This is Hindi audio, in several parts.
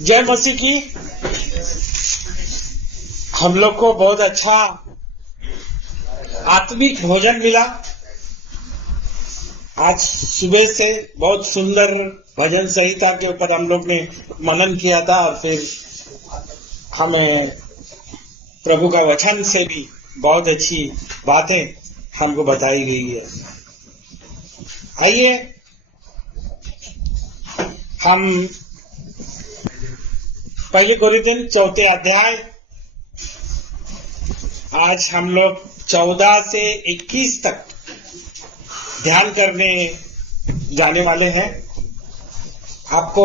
जय मसीह की। हम लोग को बहुत अच्छा आत्मिक भोजन मिला। आज सुबह से बहुत सुंदर भजन संहिता के ऊपर हम लोग ने मनन किया था और फिर हमें प्रभु का वचन से भी बहुत अच्छी बातें हमको बताई गई है। आइए हम पहले कोरिन्थियन 4 अध्याय, आज हम लोग 14 से 21 तक ध्यान करने जाने वाले हैं। आपको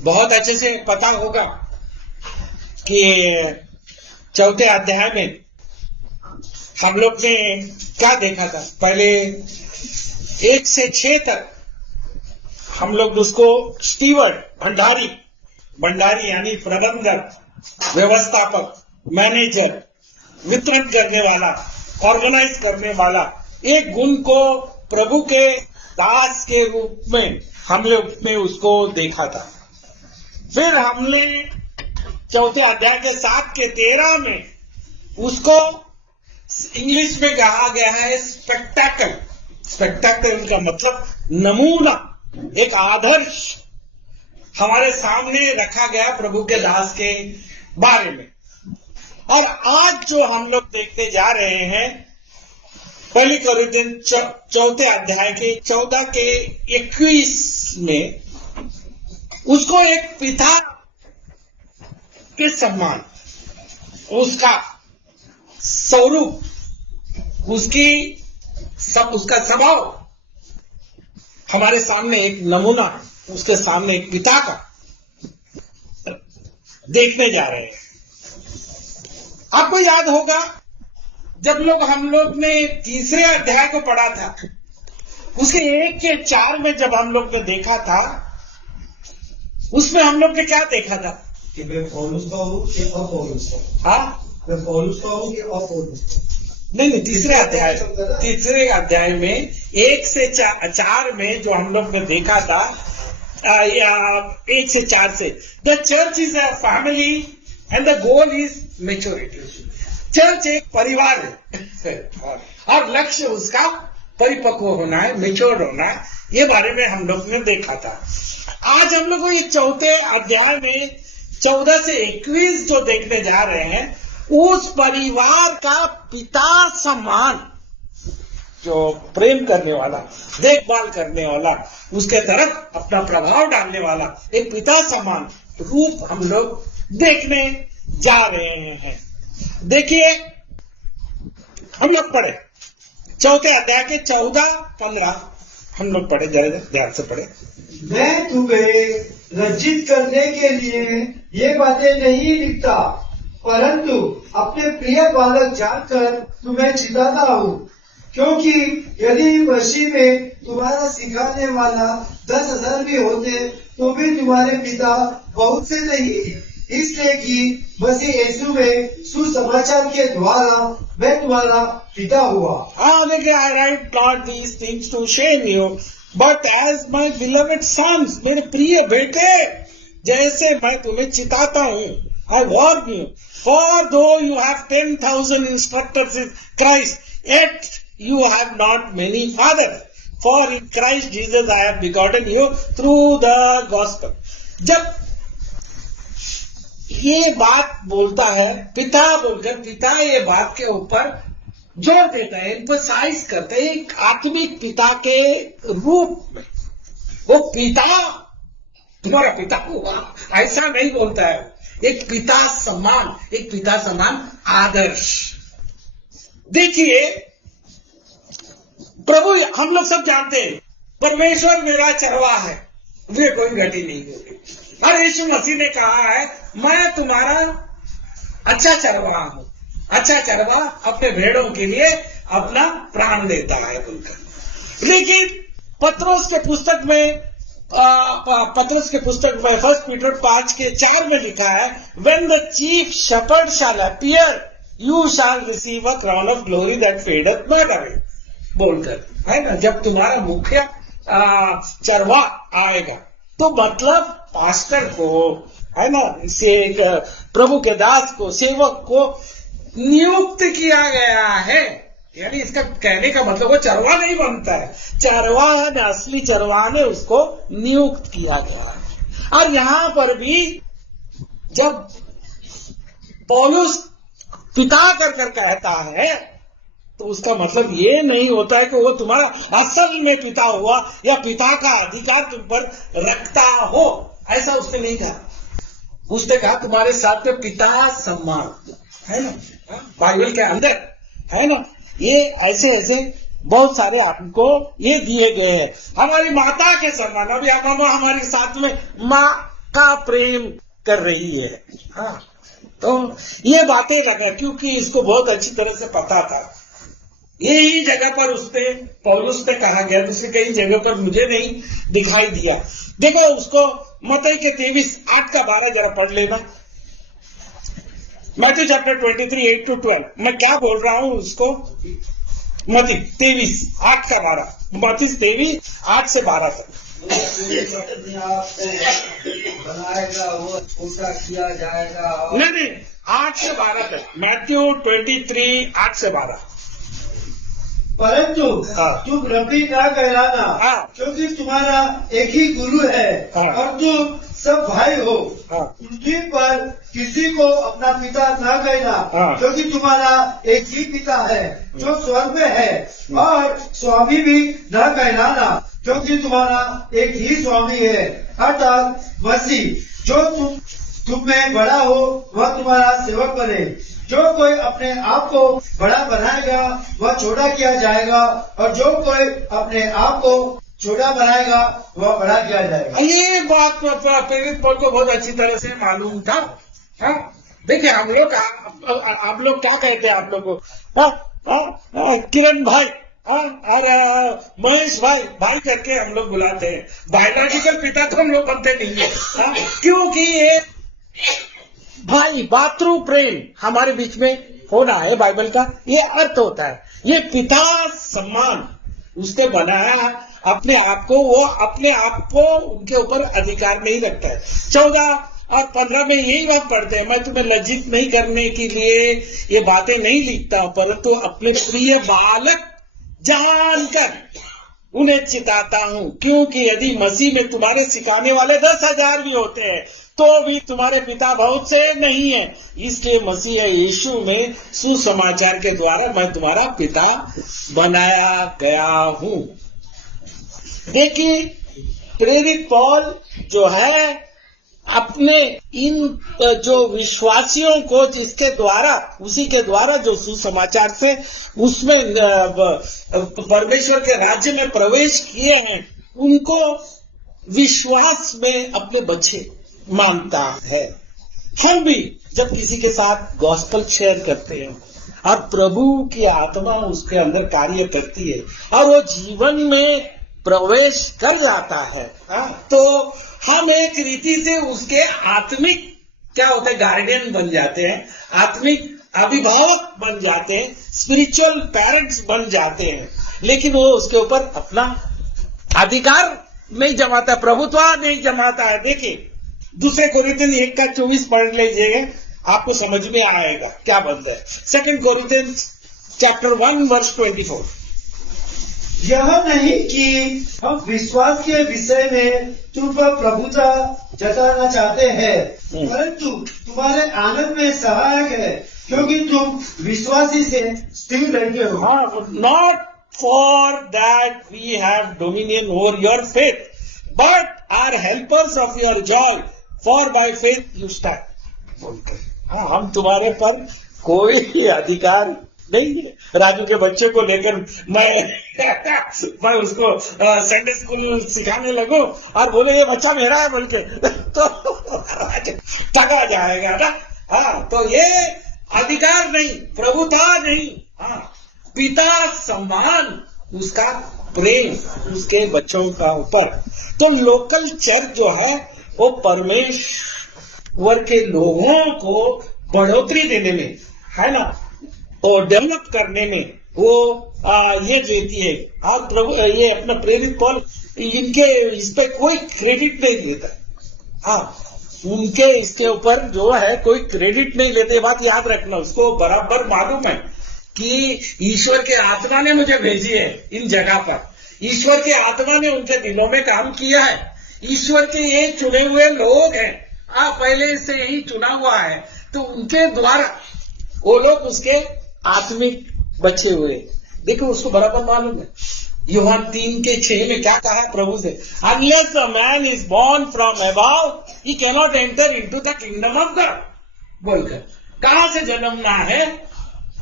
बहुत अच्छे से पता होगा कि 4 अध्याय में हम लोग ने क्या देखा था। पहले 1 से 6 तक हम लोग उसको स्टीवर्ड, भंडारी यानी प्रबंधक, व्यवस्थापक, मैनेजर, वितरण करने वाला, ऑर्गेनाइज करने वाला एक गुण को प्रभु के दास के रूप में हम लोग ने उसको देखा था। फिर हमने 4 अध्याय के 7 के 13 में उसको इंग्लिश में कहा गया है स्पेक्टेकल। स्पेक्टेकल का मतलब नमूना, एक आदर्श हमारे सामने रखा गया प्रभु के दास के बारे में। और आज जो हम लोग देखते जा रहे हैं, पहली कोरिन्थियन 4 अध्याय के 14 के 21 में, उसको एक पिता के सम्मान, उसका स्वरूप, उसका स्वभाव हमारे सामने एक नमूना, उसके सामने एक पिता का देखने जा रहे हैं। आपको याद होगा जब हम लोग ने 3 अध्याय को पढ़ा था, उसके 1 के 4 में जब हम लोग ने देखा था, उसमें हम लोग ने क्या देखा था कि मैं पौलुस का हूं कि अपौलुस का। हाँ, मैं पौलुस का हूं कि अपौलुस का। नहीं, 3 अध्याय में 1 से 4 में जो हम लोग ने देखा था, 1 से 4 से, the church is a family and the goal is maturity. Church एक परिवार है और लक्ष्य उसका परिपक्व होना है, मेच्योर होना है। ये बारे में हम लोग ने देखा था। आज हम लोग ये 4 अध्याय में 14 से 21 जो देखने जा रहे हैं, उस परिवार का पिता समान, जो प्रेम करने वाला, देखभाल करने वाला, उसके तरफ अपना प्रभाव डालने वाला एक पिता समान रूप हम लोग देखने जा रहे हैं। देखिए, हम लोग पढ़े 4 अध्याय के 14-15 हम लोग पढ़े, ध्यान से पढ़े। मैं तुम्हें लज्जित करने के लिए ये बातें नहीं लिखता, परंतु अपने प्रिय बालक जानकर तुम्हें चिताता हूँ, क्योंकि यदि मसीह में तुम्हारा सिखाने वाला 10,000 भी होते तो भी तुम्हारे पिता बहुत से नहीं, इसलिए कि मसीह यीशु में सुसमाचार के द्वारा मैं तुम्हारा पिता हुआ। देखिए, I write not these things to shame you, but as my beloved sons, मेरे प्रिय बेटे जैसे मैं तुम्हें चिताता हूँ। I warn you, for though you have 10,000 instructors in Christ, yet you have not many fathers. For in Christ Jesus I have begotten you through the gospel. जब ये बात बोलता है, पिता बोलकर, पिता ये बात के ऊपर जोर देता है, एम्फसाइज करता है, एक आत्मिक पिता के रूप में। वो पिता तुम्हारा पिता हुआ, ऐसा नहीं बोलता है। एक पिता समान आदर्श। देखिए, प्रभु, हम लोग सब जानते हैं, परमेश्वर मेरा चरवाहा है, वे कोई घटी नहीं होगी। और यीशु मसीह ने कहा है, मैं तुम्हारा अच्छा चरवाहा हूं। अच्छा चरवाहा अपने भेड़ों के लिए अपना प्राण देता है बोलकर। लेकिन पत्रोस के पुस्तक में 1 पीटर 5 के 4 में लिखा है, when the chief shepherd shall appear, you shall receive a crown of glory that fadeth not away, बोलकर, है ना। जब तुम्हारा मुख्य चरवा आएगा, तो मतलब पास्टर को, है ना, से एक प्रभु के दास को, सेवक को नियुक्त किया गया है। यानी इसका कहने का मतलब वो चरवा नहीं बनता है, चरवाहा ने, असली चरवाहा ने उसको नियुक्त किया गया है। और यहां पर भी जब पौलुस पिता कर कहता है तो उसका मतलब ये नहीं होता है कि वो तुम्हारा असल में पिता हुआ या पिता का अधिकार तुम पर रखता हो, ऐसा उसने नहीं कहा। उसने कहा तुम्हारे साथ में पिता सम्मान, है ना, बाइबल के अंदर, है ना, ये ऐसे बहुत सारे आपको ये दिए गए हैं। हमारी माता के सम्मान, अभी हमारे साथ में माँ का प्रेम कर रही है। हाँ, तो ये बातें लगा क्योंकि इसको बहुत अच्छी तरह से पता था। यही जगह पर उसने पौलुस ने कहा गया, दूसरी कई जगह पर मुझे नहीं दिखाई दिया। देखो उसको मत्ती के 23:8-12 जरा पढ़ लेना। मैथ्यू चैप्टर 23 8-12 मैं क्या बोल रहा हूं उसको, मत्ती 23:8-12, मत्ती 23:8-12 तक। बनाएगा वो छोटा किया जाएगा। नहीं 8-12 तक, मैथ्यू 23:8-12। परंतु तुम रब्बी ना कहलाना, क्योंकि तुम्हारा एक ही गुरु है और तुम सब भाई हो। पृथ्वी पर किसी को अपना पिता ना कहना, क्योंकि तुम्हारा एक ही पिता है जो स्वर्ग में है, और स्वामी भी ना कहलाना, क्योंकि तुम्हारा एक ही स्वामी है अर्थात मसीह। जो तुम में बड़ा हो वह तुम्हारा सेवक बने। जो कोई अपने आप को बड़ा बनाएगा वह छोटा किया जाएगा, और जो कोई अपने आप को छोटा बनाएगा वह बड़ा किया जाएगा। ये बात प्रेरित पौल को बहुत अच्छी तरह से मालूम था। हाँ, देखिए हम लोग, आप लोग क्या कहते हैं, आप लोग को किरण भाई और महेश भाई करके हम लोग बुलाते हैं। बायोलॉजिकल पिता तो हम लोग बनते नहीं है, क्योंकि ये भाई भातृ प्रेम हमारे बीच में होना है, बाइबल का ये अर्थ होता है। ये पिता सम्मान उसने बनाया अपने आप को, वो अपने आप को उनके ऊपर अधिकार नहीं रखता है। 14 और 15 में यही बात पढ़ते हैं, मैं तुम्हें लज्जित नहीं करने के लिए ये बातें नहीं लिखता, परंतु अपने प्रिय बालक जानकर उन्हें चिताता हूं, क्योंकि यदि मसीह में तुम्हारे सिखाने वाले 10,000 भी होते हैं तो भी तुम्हारे पिता बहुत से नहीं है। इसलिए मसीह यीशु में सुसमाचार के द्वारा मैं तुम्हारा पिता बनाया गया हूं। देखिए प्रेरित पौल जो है अपने इन जो विश्वासियों को जिसके द्वारा, उसी के द्वारा जो सुसमाचार से उसमें परमेश्वर के राज्य में प्रवेश किए हैं, उनको विश्वास में अपने बच्चे मानता है। हम भी जब किसी के साथ गॉस्पेल शेयर करते हैं और प्रभु की आत्मा उसके अंदर कार्य करती है और वो जीवन में प्रवेश कर जाता है, तो हम एक रीति से उसके आत्मिक क्या होता है, गार्डियन बन जाते हैं, आत्मिक अभिभावक बन जाते हैं, स्पिरिचुअल पेरेंट्स बन जाते हैं। लेकिन वो उसके ऊपर अपना अधिकार नहीं जमाता, प्रभुत्व नहीं जमाता है। देखिए 2 कोरिन्थियन 1:24 पढ़ लीजिएगा, आपको समझ में आएगा क्या बनता है। 2 कोरिन्थियन चैप्टर 1:24। यह नहीं कि हम विश्वास के विषय में तुम पर प्रभुता जताना चाहते हैं, परंतु तुम्हारे आनंद में सहायक है, क्योंकि तुम विश्वासी से स्थिर रहते हो। Not for that we have dominion over your faith, but are helpers of your joy, for by faith you stand. हम तुम्हारे पर कोई अधिकार नहीं है। राजू के बच्चे को लेकर मैं उसको संडे स्कूल सिखाने लगूं और बोले ये बच्चा मेरा है बोल के तो ठगा जाएगा ना। हाँ, तो ये अधिकार नहीं, प्रभुता नहीं, हाँ, पिता सम्मान, उसका प्रेम उसके बच्चों का ऊपर। तो लोकल चर्च जो है वो परमेश्वर के लोगों को बढ़ोतरी देने में, है ना, और डेवलप करने में वो ये देती है। और प्रभु ये अपना प्रेरित पौल इनके इस पे कोई क्रेडिट नहीं देता। हाँ, उनके इसके ऊपर जो है कोई क्रेडिट नहीं लेते, ये बात याद रखना। उसको बराबर मालूम है कि ईश्वर के आत्मा ने मुझे भेजी है इन जगह पर, ईश्वर के आत्मा ने उनके दिलों में काम किया है, ईश्वर के ये चुने हुए लोग हैं, आप पहले से ही चुना हुआ है, तो उनके द्वारा वो लोग उसके आत्मिक बचे हुए। देखो उसको बराबर मालूम है। यूहन्ना 3:6 में क्या कहा है प्रभु से, unless a man is born from above he cannot enter into the kingdom of God, बोलकर कहां से जन्मना है,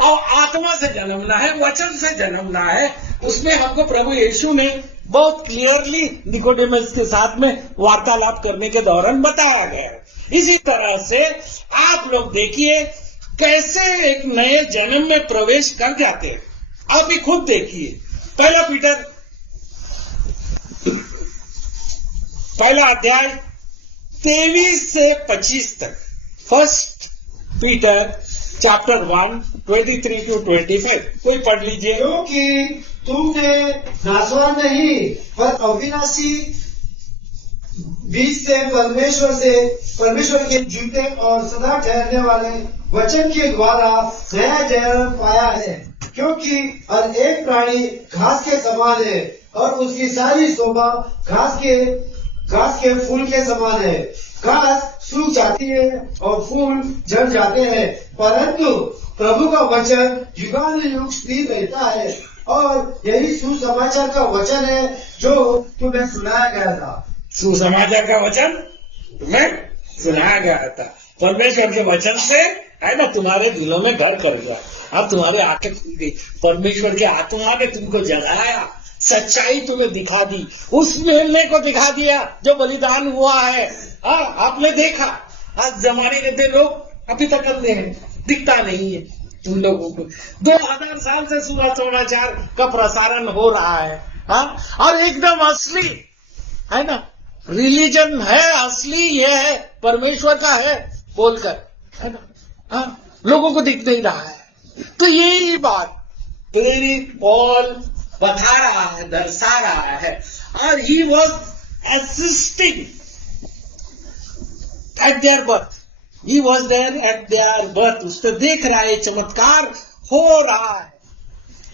और आत्मा से जन्मना है, वचन से जन्मना है। उसमें हमको प्रभु यीशु ने बहुत क्लियरली निकोडेमस के साथ में वार्तालाप करने के दौरान बताया गया है। इसी तरह से आप लोग देखिए कैसे एक नए जन्म में प्रवेश कर जाते हैं। आप ही खुद देखिए, पहला पीटर पहला अध्याय 23 से 25 तक, फर्स्ट पीटर चैप्टर 1 23 to 25, कोई पढ़ लीजिए। क्योंकि तुमने नासवान नहीं पर अविनाशी बीज से परमेश्वर के जीते और सदा ठहरने वाले वचन के द्वारा नया जन्म पाया है। क्योंकि हर एक प्राणी घास के समान है और उसकी सारी शोभा घास के फूल के समान है। घास सूख जाती है और फूल झड़ जाते हैं, परंतु प्रभु का वचन युगानुयुग स्थिर रहता है। और यही सुसमाचार का वचन है जो तुम्हें सुनाया गया था। सुसमाचार का वचन तुम्हें सुनाया गया था, परमेश्वर के वचन से है ना, तुम्हारे दिलों में घर कर गया। अब तुम्हारे आंखें खुल गई, परमेश्वर के आत्मा ने तुमको जगाया, सच्चाई तुम्हें दिखा दी, उस मेले को दिखा दिया जो बलिदान हुआ है। आपने देखा, आज जमाने के लोग अभी तक अंधे हैं, दिखता नहीं है तुम लोगों को। 2000 साल से सुसमाचार का प्रसारण हो रहा है, और एकदम असली है ना, रिलीजन है असली, ये है परमेश्वर का है बोलकर, है ना, लोगों को दिख नहीं रहा है। तो यही बात प्रेरित पॉल बता रहा है, दर्शा रहा है। और he was assisting at their birth, he was there at their birth. उसको देख रहा है, चमत्कार हो रहा है।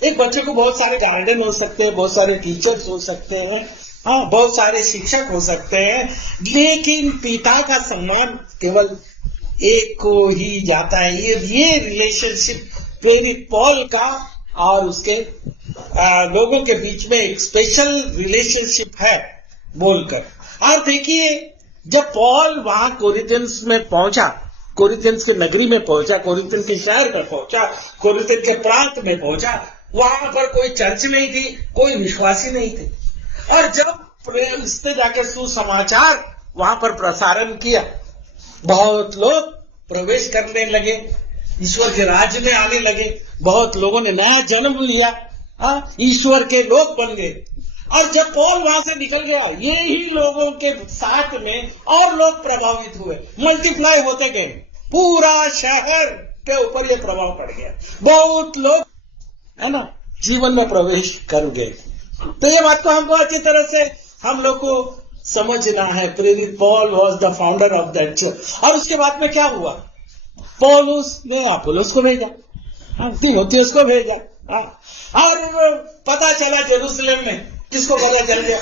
एक बच्चे को बहुत सारे गार्डियन हो सकते हैं, बहुत सारे टीचर्स हो सकते हैं, बहुत सारे शिक्षक हो सकते हैं, लेकिन पिता का सम्मान केवल एक को ही जाता है। ये रिलेशनशिप प्रेरित पॉल का और उसके लोगों के बीच में एक स्पेशल रिलेशनशिप है बोलकर। और देखिए जब पॉल वहां कोरिन्थियंस में पहुंचा, कोरिन्थियंस के नगरी में पहुंचा, कोरिन्थियंस के शहर में पहुंचा, कोरिन्थियंस के प्रांत में पहुंचा, वहां पर कोई चर्च नहीं थी, कोई विश्वासी नहीं थे। और जब इसने जाके सुसमाचार वहां पर प्रसारण किया, बहुत लोग प्रवेश करने लगे, ईश्वर के राज्य में आने लगे, बहुत लोगों ने नया जन्म लिया, ईश्वर के लोग बन गए। और जब पॉल वहां से निकल गया, ये ही लोगों के साथ में और लोग प्रभावित हुए, मल्टीप्लाई होते गए, पूरा शहर के ऊपर ये प्रभाव पड़ गया, बहुत लोग है ना जीवन में प्रवेश कर गए। तो ये बात को हमको अच्छी तरह से हम लोग को समझना है। प्रेरित Paul was the founder of that church. और उसके बाद में क्या हुआ, पौलुस ने अपोलोस को भेजा, तीमुथियुस को भेजा, और पता चला जेरूसलम में, किसको पता चल गया,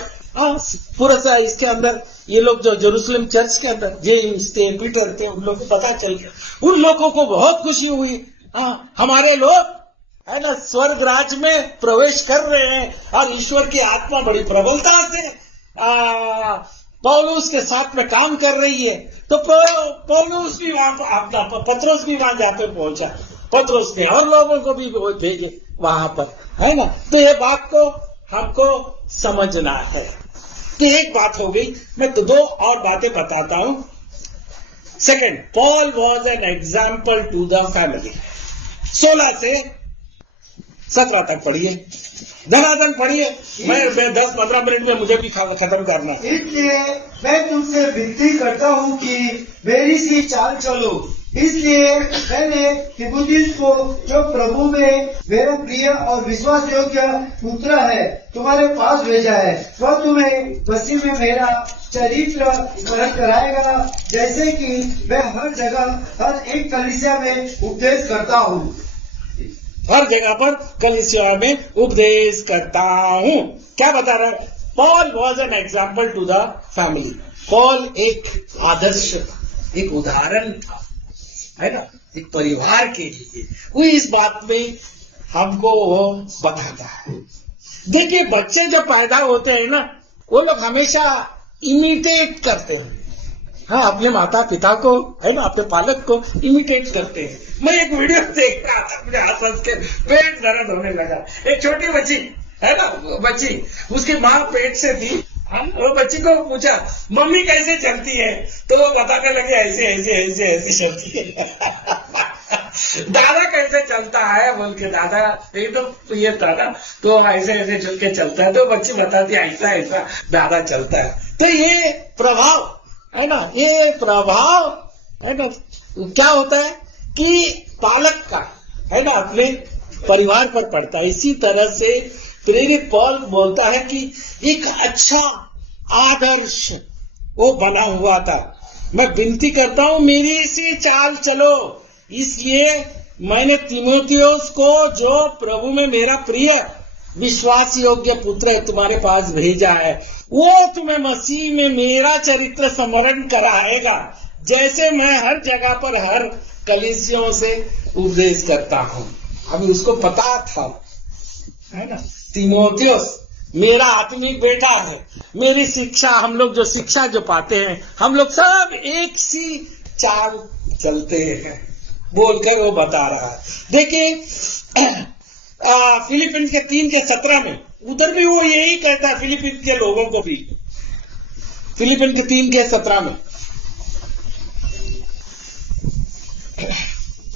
पूरा सा इसके अंदर ये लोग जो जेरूसलम चर्च के अंदर जेम्स थे, पीटर थे, उन लोगों को पता चल गया। उन लोगों को बहुत खुशी हुई, हमारे लोग है ना स्वर्ग राज में प्रवेश कर रहे हैं, और ईश्वर की आत्मा बड़ी प्रबलता से पौलुस के साथ में काम कर रही है। तो पौलुस भी वहां अपना पत्रोस भी वहां जाके पहुंचा, पत्रोस ने और लोगों को भी भेजे वहां पर, है ना। तो ये बात को हमको समझना है। तो एक बात हो गई, मैं तो 2 और बातें बताता हूं। Second, Paul was an example to the family. 16 से 17 तक पढ़िए, धनाधन पढ़िए, मैं 10-15 मिनट में मुझे भी खत्म करना। इसलिए मैं तुमसे विनती करता हूँ कि मेरी सी चाल चलो इसलिए मैंने तीमुथियुस को, जो प्रभु में मेरा प्रिय और विश्वास योग्य पुत्र है, तुम्हारे पास भेजा है। वह तुम्हें मसीह में मेरा चरित्र स्मरण कराएगा, जैसे कि मैं हर जगह हर एक कलीसिया में उपदेश करता हूँ। हर जगह पर कलीसिया में उपदेश करता हूँ। क्या बता रहा है? Paul was an example to the family. Paul एक आदर्श, एक उदाहरण था, है ना, एक परिवार के लिए। वो इस बात में हमको वो बताता है। देखिए, बच्चे जब पैदा होते हैं ना, वो लोग हमेशा इमिटेट करते हैं, हाँ, अपने माता पिता को, है ना, अपने पालक को इमिटेट करते हैं। मैं एक वीडियो देख रहा था, मुझे हंस के पेट दर्द होने लगा। एक छोटी बच्ची, है ना, बच्ची, उसकी माँ पेट से थी, वो बच्ची को पूछा, मम्मी कैसे चलती है? तो वो बताने लगे, ऐसे ऐसे ऐसे ऐसे चलती है। दादा कैसे चलता है बोल के, दादा एक तो ये दादा तो ऐसे ऐसे चल के चलता है, तो बच्ची बताती है ऐसा ऐसा दादा चलता है। तो ये प्रभाव है ना, ये प्रभाव है ना, क्या होता है कि पालक का, है ना, अपने परिवार पर पड़ता है। इसी तरह से प्रेरित पॉल बोलता है कि एक अच्छा आदर्श वो बना हुआ था। मैं विनती करता हूं, मेरी सी चाल चलो। इसलिए मैंने तीमुथियुस को, जो प्रभु में मेरा प्रिय विश्वास योग्य पुत्र है, तुम्हारे पास भेजा है। वो तुम्हें मसीह में मेरा चरित्र स्मरण कराएगा, जैसे मैं हर जगह पर हर कलीसियों से उपदेश करता हूं। हमें उसको पता था, है ना, तीमुथियुस मेरा आत्मिक बेटा है। मेरी शिक्षा, हम लोग जो शिक्षा जो पाते हैं, हम लोग सब एक सी चाल चलते हैं बोलकर वो बता रहा है। देखिए, फिलिपिन के 3:17 में, उधर भी वो यही कहता है फिलिपिन के लोगों को भी। फिलिपिन के 3:17 में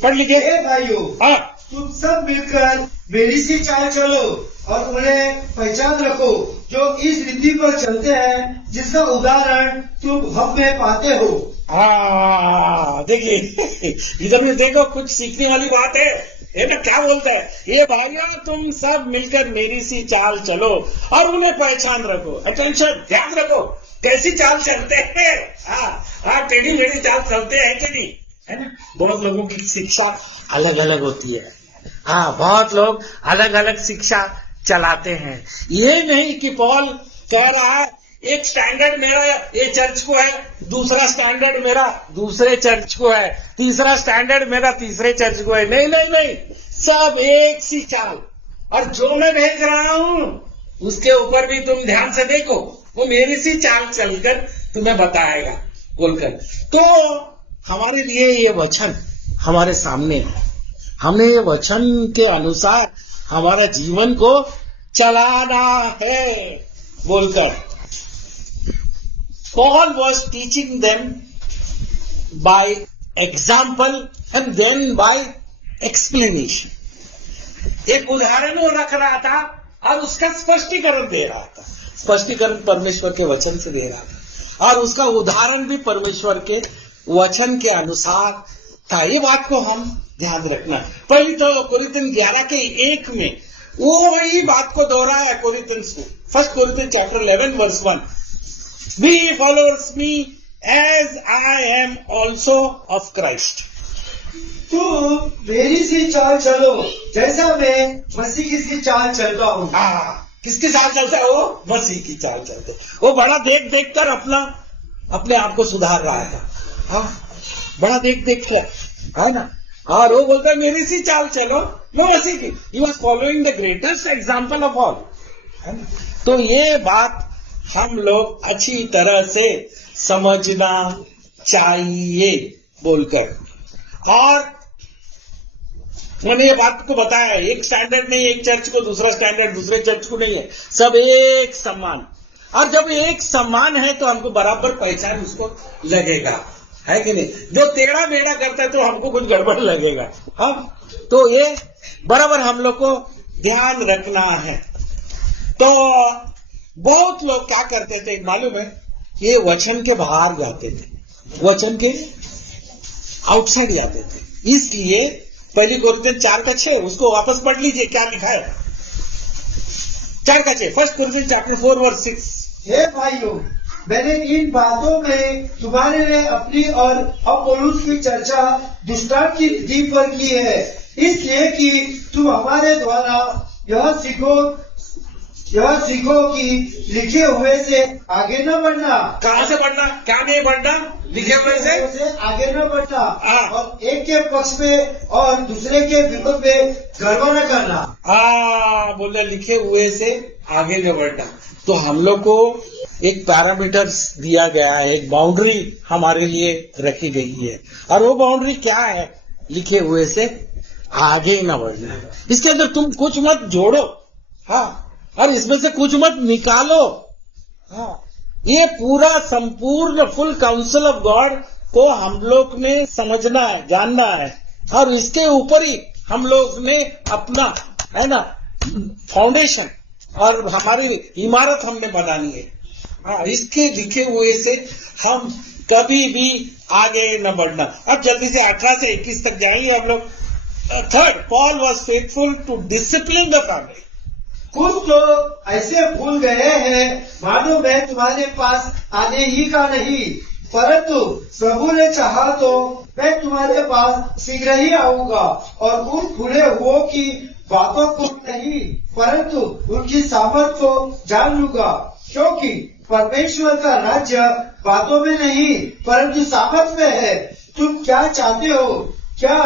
पढ़ लीजिए। भाइयों, हाँ, तुम सब मिलकर मेरी सी चाल चलो और उन्हें पहचान रखो, जो इस रीति पर चलते हैं, जिसका उदाहरण तुम हम में पाते हो। हाँ, देखिए, इधर में देखो, कुछ सीखने वाली बात है। ये ना क्या बोलता है, ये भाइयों तुम सब मिलकर मेरी सी चाल चलो और उन्हें पहचान रखो। अटेंशन, ध्यान रखो, कैसी चाल चलते हैं। हाँ, टेढ़ी मेढ़ी चाल चलते हैं कि नहीं, है ना। बहुत लोगों की शिक्षा अलग अलग होती है। हाँ, बहुत लोग अलग अलग शिक्षा चलाते हैं। ये नहीं कि पॉल कह रहा है एक स्टैंडर्ड मेरा ये चर्च को है, दूसरा स्टैंडर्ड मेरा दूसरे चर्च को है, तीसरा स्टैंडर्ड मेरा तीसरे चर्च को है। नहीं नहीं नहीं, सब एक सी चाल। और जो मैं भेज रहा हूं उसके ऊपर भी तुम ध्यान से देखो, वो मेरी सी चाल चलकर तुम्हें बताएगा बोलकर। तो हमारे लिए ये वचन हमारे सामने है, हमें ये वचन के अनुसार हमारा जीवन को चलाना है बोलकर। Paul was teaching them by example and then by explanation. एक उदाहरण वो रख रहा था और उसका स्पष्टीकरण दे रहा था। स्पष्टीकरण परमेश्वर के वचन से दे रहा था और उसका उदाहरण भी परमेश्वर के वचन के अनुसार था। ये बात को हम ध्यान रखना। पहली तो कोरिन्थियन 11:1 में वो वही बात को दोहराया कोरिन्थियंस को। 1 कोरिन्थियंस chapter 11 verse 1, Be followers me as I am also of Christ. तुम मेरी सी चाल चलो, जैसा मैं मसीह की सी चाल चलता हूँ। किसकी चाल चलता है? वो मसीह की चाल चलता है। वो बड़ा देख देख कर अपने आप को सुधार रहा था। बड़ा देख देख कर, है ना। और वो बोलता है मेरी सी चाल चलो, वो मसीह की। He was following the greatest example of all, है ना। तो ये बात हम लोग अच्छी तरह से समझना चाहिए बोलकर। और मैंने ये बात को बताया, एक स्टैंडर्ड नहीं, एक चर्च को दूसरा स्टैंडर्ड, दूसरे चर्च को नहीं है, सब एक समान। और जब एक समान है तो हमको बराबर पहचान उसको लगेगा, है कि नहीं। जो टेढ़ा मेढ़ा करता है तो हमको कुछ गड़बड़ लगेगा। हाँ, तो ये बराबर हम लोग को ध्यान रखना है। तो बहुत लोग क्या करते थे मालूम है, ये वचन के बाहर जाते थे, वचन के आउटसाइड जाते थे। इसलिए पहली कोरिन्थियन 4:6 उसको वापस पढ़ लीजिए, क्या लिखा है 4:6, 1 कोरिन्थियन चैप्टर 4 वर्स 6। हे भाइयों, मैंने इन बातों में तुम्हारे लिए अपनी और अपोलोस की चर्चा दृष्टांत की विधि पर की है, इसलिए कि तुम हमारे द्वारा यह सीखो कि लिखे हुए से आगे न बढ़ना। कहाँ से बढ़ना, क्या नहीं बढ़ना, लिखे हुए से आगे न बढ़ना, हाँ। और एक के पक्ष में और दूसरे के विरोध में गर्व न करना। बोले लिखे हुए से आगे न बढ़ना। तो हम लोग को एक पैरामीटर्स दिया गया है, एक बाउंड्री हमारे लिए रखी गई है, और वो बाउंड्री क्या है, लिखे हुए से आगे न बढ़ना। इसके अंदर तुम कुछ मत जोड़ो, हाँ, और इसमें से कुछ मत निकालो, हाँ। ये पूरा संपूर्ण फुल काउंसिल ऑफ गॉड को हम लोग ने समझना है, जानना है, और इसके ऊपर ही हम लोग ने अपना, है ना, फाउंडेशन और हमारी इमारत हमने बनानी है, हाँ। इसके लिखे हुए से हम कभी भी आगे न बढ़ना। अब जल्दी से 18 से 21 तक जाएंगे हम लोग। Third, Paul was faithful to discipline the family. कुछ तो ऐसे भूल गए हैं मानो मैं तुम्हारे पास आने ही का नहीं, परंतु प्रभु ने चाहा तो मैं तुम्हारे पास शीघ्र ही आऊंगा, और उन भूले हुओं की बातों को नहीं परंतु उनकी सामर्थ को जान लूंगा, क्योंकि परमेश्वर का राज्य बातों में नहीं परंतु सामर्थ में है। तुम क्या चाहते हो, क्या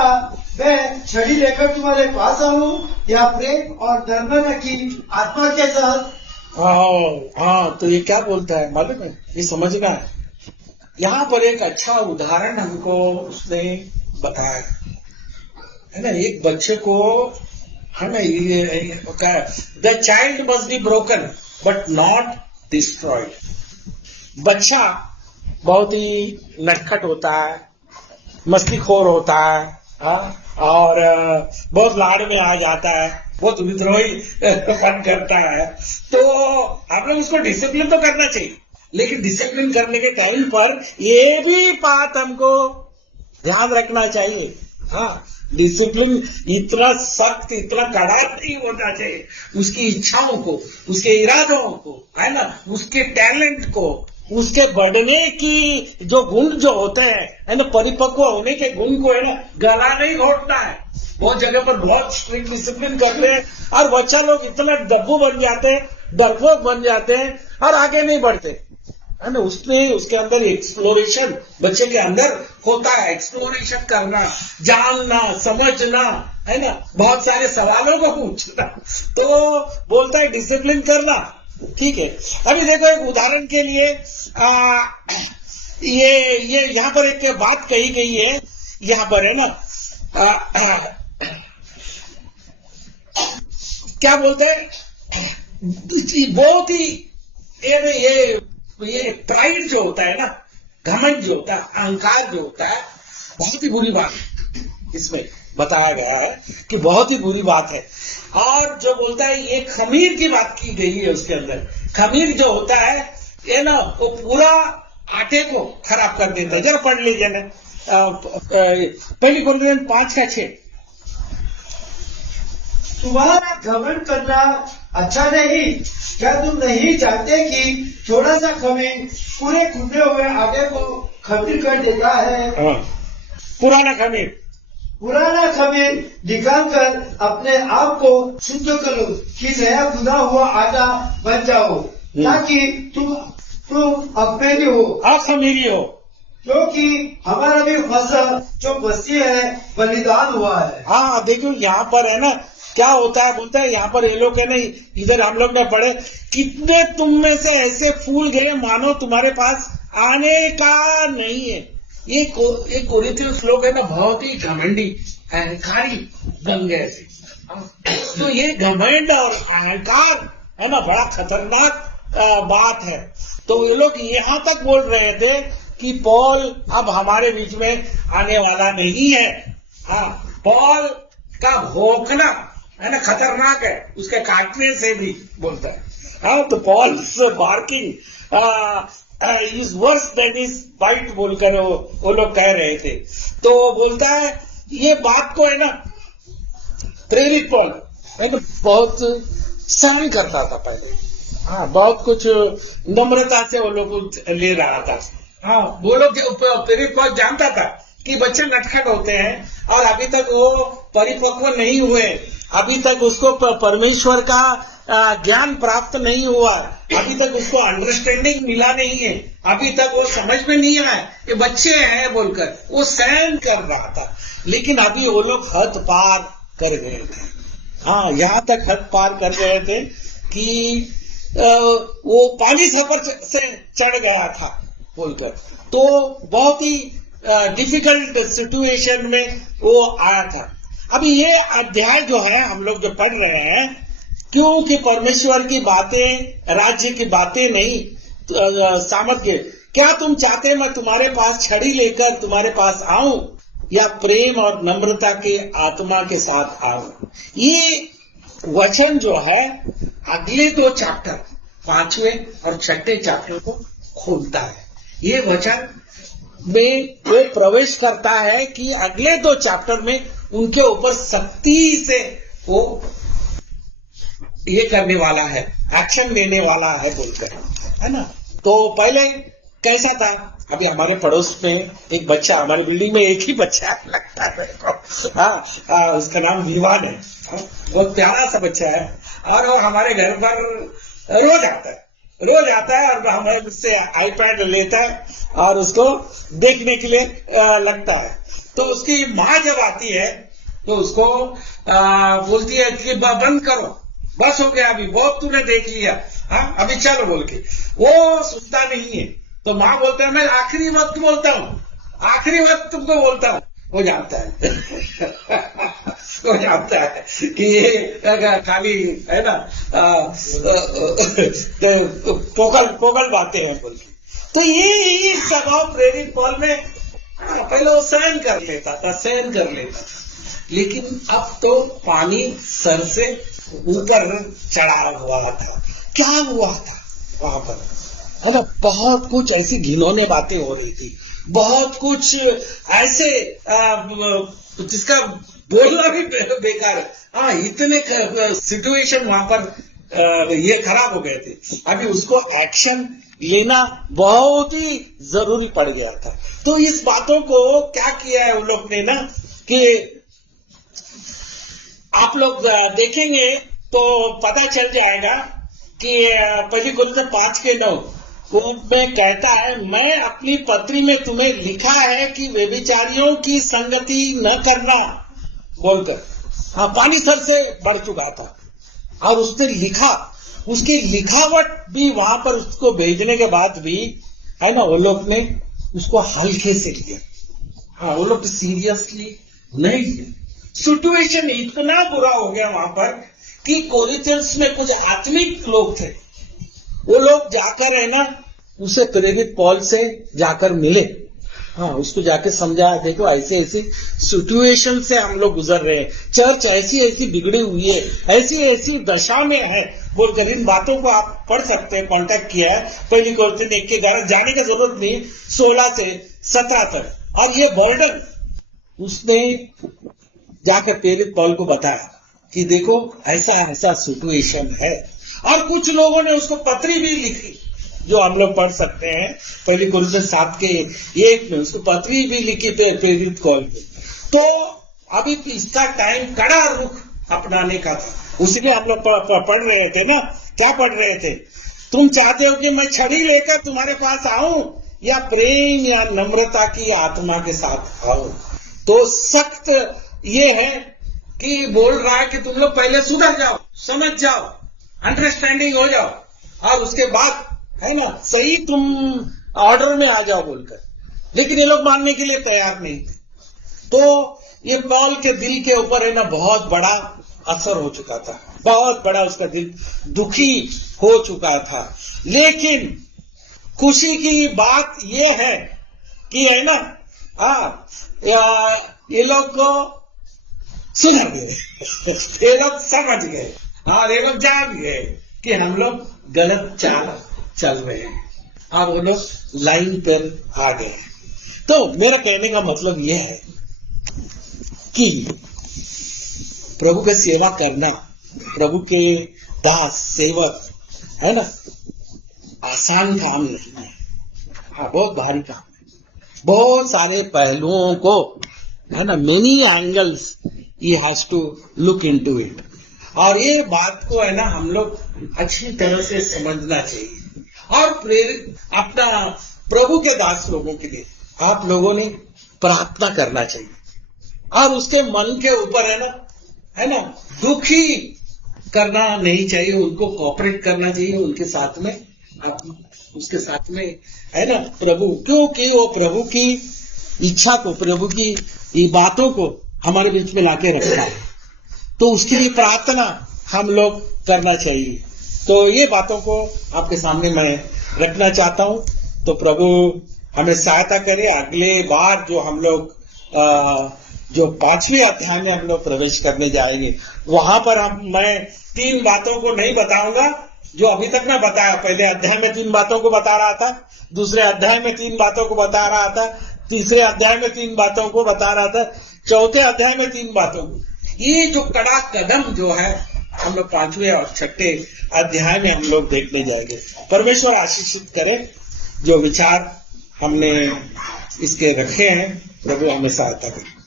मैं छड़ी लेकर तुम्हारे पास आऊं या प्रेम और धर्म की आत्मा के साथ? हाँ, तो ये क्या बोलता है मालूम है, ये समझना है। यहाँ पर एक अच्छा उदाहरण हमको उसने बताया है ना, एक बच्चे को, है ना, the child must be broken but not destroyed. बच्चा बहुत ही नटखट होता है, मस्तीखोर होता है, हाँ, और बहुत लाड़ में आ जाता है, बहुत विद्रोही पन करता है। तो आप लोग उसको डिसिप्लिन तो करना चाहिए, लेकिन डिसिप्लिन करने के टाइम पर ये भी बात हमको ध्यान रखना चाहिए, हाँ। डिसिप्लिन इतना सख्त, इतना कड़ा नहीं होना चाहिए। उसकी इच्छाओं को, उसके इरादों को, है ना, उसके टैलेंट को, उसके बढ़ने की जो गुण जो होते हैं, है ना, परिपक्व होने के गुण को, है ना, गला नहीं घोटना है। बहुत जगह पर बहुत स्ट्रिक्ट डिसिप्लिन करते हैं और बच्चा लोग इतना डब्बू बन जाते हैं, डरपोक बन जाते हैं और आगे नहीं बढ़ते, है ना। उसके अंदर एक्सप्लोरेशन बच्चे के अंदर होता है, एक्सप्लोरेशन करना, जानना, समझना, है ना, बहुत सारे सवालों को पूछना। तो बोलता है डिसिप्लिन करना, ठीक है। अभी देखो एक उदाहरण के लिए ये यहाँ पर एक बात कही गई है, यहाँ पर है ना, क्या बोलते हैं, बहुत ही ये प्राइड जो होता है ना, घमंड जो होता है, अहंकार जो होता है, बहुत ही बुरी बात इसमें बताया गया है कि बहुत ही बुरी बात है। और जो बोलता है, ये खमीर की बात की गई है उसके अंदर। खमीर जो होता है ये ना, वो पूरा आटे को खराब कर देता है। जरा पढ़ लीजिए ना, पहली कोरिन्थियन 5:6। तुम्हारा घमंड करना अच्छा नहीं, क्या तुम नहीं जानते कि थोड़ा सा खमीर पूरे खुदे हुए आटे को खमीर कर देता है? पुराना खमीर निकालकर अपने आप को शुद्ध करो कि नया खुदा हुआ आटा बन जाओ, ताकि तुम अखमीरी हो, अखमीरी हो, क्योंकि हमारा भी फसल जो मसीह है बलिदान हुआ है। हाँ, देखो यहाँ पर है ना, क्या होता है, बोलता है यहाँ पर ये लोग है ना, इधर हम लोग ने पढ़े, कितने तुम में से ऐसे फूल गए मानो तुम्हारे पास आने का नहीं है। ये कोरिन्थियंस लोग है ना, बहुत ही घमंडी अहंकारी बन गए थे। तो ये घमंड और अहंकार है ना, बड़ा खतरनाक बात है। तो ये लोग यहाँ तक बोल रहे थे कि पॉल अब हमारे बीच में आने वाला नहीं है। हाँ, पॉल का भोंकना है ना खतरनाक है, उसके काटने से भी बोलता है। हाँ, तो Paul barking is worse than is white बोलकर वो लोग कह रहे थे। तो बोलता है ये बात को है ना, प्रेरित पॉल है ना बहुत सहन करता था पहले। हाँ, बहुत कुछ नम्रता से वो लोग ले रहा था। हाँ, वो लोग प्रेरित पॉल जानता था कि बच्चे नटखट होते हैं और अभी तक वो परिपक्व नहीं हुए, अभी तक उसको परमेश्वर का ज्ञान प्राप्त नहीं हुआ, अभी तक उसको अंडरस्टैंडिंग मिला नहीं है, अभी तक वो समझ में नहीं आया, ये बच्चे हैं बोलकर वो सहन कर रहा था। लेकिन अभी वो लोग हद पार कर गए थे। हाँ, यहां तक हद पार कर गए थे कि वो पानी सफर से चढ़ गया था बोलकर। तो बहुत ही डिफिकल्ट सिचुएशन में वो आया था। अभी ये अध्याय जो है हम लोग जो पढ़ रहे हैं, क्योंकि परमेश्वर की बातें, राज्य की बातें नहीं सामर्थ्य। क्या तुम चाहते मैं तुम्हारे पास छड़ी लेकर तुम्हारे पास आऊं या प्रेम और नम्रता के आत्मा के साथ आऊं? ये वचन जो है अगले 2 चैप्टर 5वें और 6ठे चैप्टर को खोलता है। ये वचन में वो प्रवेश करता है कि अगले 2 चैप्टर में उनके ऊपर सख्ती से वो ये करने वाला है, एक्शन लेने वाला है बोलकर, है ना। तो पहले कैसा था, अभी हमारे पड़ोस में एक बच्चा, हमारे बिल्डिंग में एक ही बच्चा लगता है मेरे को। हाँ, उसका नाम विवान है। बहुत प्यारा सा बच्चा है और वो हमारे घर पर रोज आता है और हमारे मुझसे आईपैड लेता है और उसको देखने के लिए लगता है। तो उसकी माँ जब आती है तो उसको बोलती है कि बंद करो, बस हो गया, अभी बहुत तूने देख लिया, हाँ अभी चलो बोल के। वो सुनता नहीं है तो माँ बोलता है मैं आखिरी वक्त बोलता हूँ, आखिरी वक्त तुमको बोलता हूँ। वो जानता है वो जानता है कि ये खाली है ना पोगल बातें हैं बोल के। तो ये स्वभाव प्रेरित पॉल में पहले वो सहन कर लेता था, लेकिन अब तो पानी सर से ऊपर चढ़ा हुआ था। क्या हुआ था वहां पर, है ना, बहुत कुछ ऐसी घिनौनी बातें हो रही थी, बहुत कुछ ऐसे जिसका बोलना भी बेकार है। हाँ, इतने सिचुएशन वहां पर ये खराब हो गए थे। अभी उसको एक्शन लेना बहुत ही जरूरी पड़ गया था। तो इस बातों को क्या किया है उन लोग ने ना, कि आप लोग देखेंगे तो पता चल जाएगा कि पहली कोरिन्थियों 5:9 में कहता है, मैं अपनी पत्री में तुम्हें लिखा है कि व्यभिचारियों की संगति न करना बोलकर। हाँ, पानी सर से बढ़ चुका था और उसने लिखा, उसकी लिखावट भी वहां पर उसको भेजने के बाद भी, है ना, वो लोग ने उसको हल्के से लिया। हाँ, वो लोग सीरियसली नहीं लिया। सिचुएशन इतना बुरा हो गया वहां पर कि कोरिन्थियंस में कुछ आत्मिक लोग थे, वो लोग जाकर है ना उसे प्रेरित पॉल से जाकर मिले। हाँ, उसको जाकर समझाया, देखो ऐसे ऐसे सिचुएशन से हम लोग गुजर रहे हैं, चर्च ऐसी ऐसी बिगड़ी हुई है, ऐसी ऐसी दशा में है बोलकर। इन बातों को आप पढ़ सकते हैं, कांटेक्ट किया है पहली कोरिन्थियों 1 के 11, जाने की जरूरत नहीं, 16 से 17 तक। और ये बर्डन उसने जाकर प्रेरित पॉल को बताया कि देखो ऐसा ऐसा सिचुएशन है। और कुछ लोगों ने उसको पत्री भी लिखी, जो हम लोग पढ़ सकते हैं पहली कोरिन्थियों 7:1 में उसको पत्री भी लिखी थे प्रेरित पॉल में। तो अभी इसका टाइम कड़ा रुख अपनाने का था, उसीलिए हम लोग पढ़ रहे थे ना। क्या पढ़ रहे थे, तुम चाहते हो कि मैं छड़ी लेकर तुम्हारे पास आऊं या प्रेम या नम्रता की आत्मा के साथ आऊं? तो सख्त ये है कि बोल रहा है कि तुम लोग पहले सुधर जाओ, समझ जाओ, अंडरस्टैंडिंग हो जाओ और उसके बाद है ना सही तुम ऑर्डर में आ जाओ बोलकर। लेकिन ये लोग मानने के लिए तैयार नहीं थे। तो ये पॉल के दिल के ऊपर है ना बहुत बड़ा असर हो चुका था, बहुत बड़ा उसका दिल दुखी हो चुका था। लेकिन खुशी की बात ये है कि है ना ये लोग को सुधर गए, ये लोग समझ गए और ये लोग जान गए कि हम लोग गलत चाल चल रहे हैं। और वो लोग लाइन पर आ गए। तो मेरा कहने का मतलब यह है कि प्रभु की सेवा करना, प्रभु के दास सेवक है ना, आसान काम नहीं है। हाँ, बहुत भारी काम है, बहुत सारे पहलुओं को है ना, many angles he has to look into it. और ये बात को है ना हम लोग अच्छी तरह से समझना चाहिए और प्रेरित अपना प्रभु के दास लोगों के लिए आप लोगों ने प्रार्थना करना चाहिए और उसके मन के ऊपर है ना दुखी करना नहीं चाहिए, उनको कोऑपरेट करना चाहिए, उनके साथ में आप उसके साथ में है ना प्रभु, क्योंकि वो प्रभु की इच्छा को, प्रभु की बातों को हमारे बीच में लाके रखा है, तो उसके लिए प्रार्थना हम लोग करना चाहिए। तो ये बातों को आपके सामने मैं रखना चाहता हूं। तो प्रभु हमें सहायता करे। अगले बार जो हम लोग जो 5वें अध्याय में हम लोग प्रवेश करने जाएंगे, वहां पर मैं 3 बातों को नहीं बताऊंगा जो अभी तक ना बताया। पहले अध्याय में 3 बातों को बता रहा था, दूसरे अध्याय में 3 बातों को बता रहा था, तीसरे अध्याय में 3 बातों को बता रहा था, चौथे अध्याय में 3 बातों को। ये जो कड़ा कदम जो है हम लोग 5वें और 6ठे अध्याय में हम लोग देखने जाएंगे। परमेश्वर आशीषित करे। जो विचार हमने इसके रखे हैं, प्रभु हमें सहायता करे।